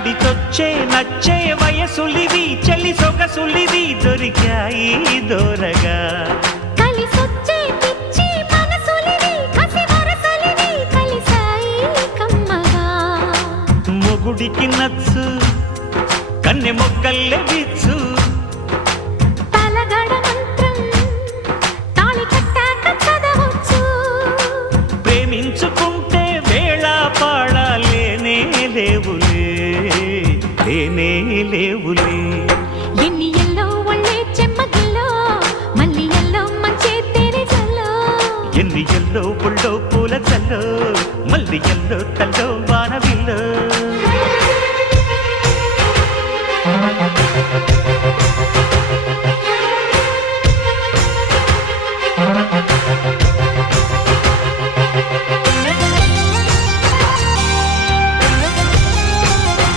ఆడితొచ్చే నచ్చే వయసులివి చలి సొగసులివి దొరికాయి దూరగా కలిసొచ్చే పిచ్చి మనసులివి కసి వరసలివి కలిసాయి కమ్మగా మొగుడికి నచ్చు కన్నె మొగ్గల్లే విచ్చు తలగడ మంత్రం తాళి కట్టాక చదవచ్చు ప్రేమించుకుంటే వేళ పాడాలేనే లేవులే లేనే లేవులే ఎన్ని ఎల్లో ఒళ్ళే చెమ్మగిల్లో మళ్ళీ ఎల్లో మంచే తేనె జల్లో ఎన్ని ఎల్లో పుల్లో పూల చల్లో మల్లి ఎల్లో తల్లో వానవిల్లో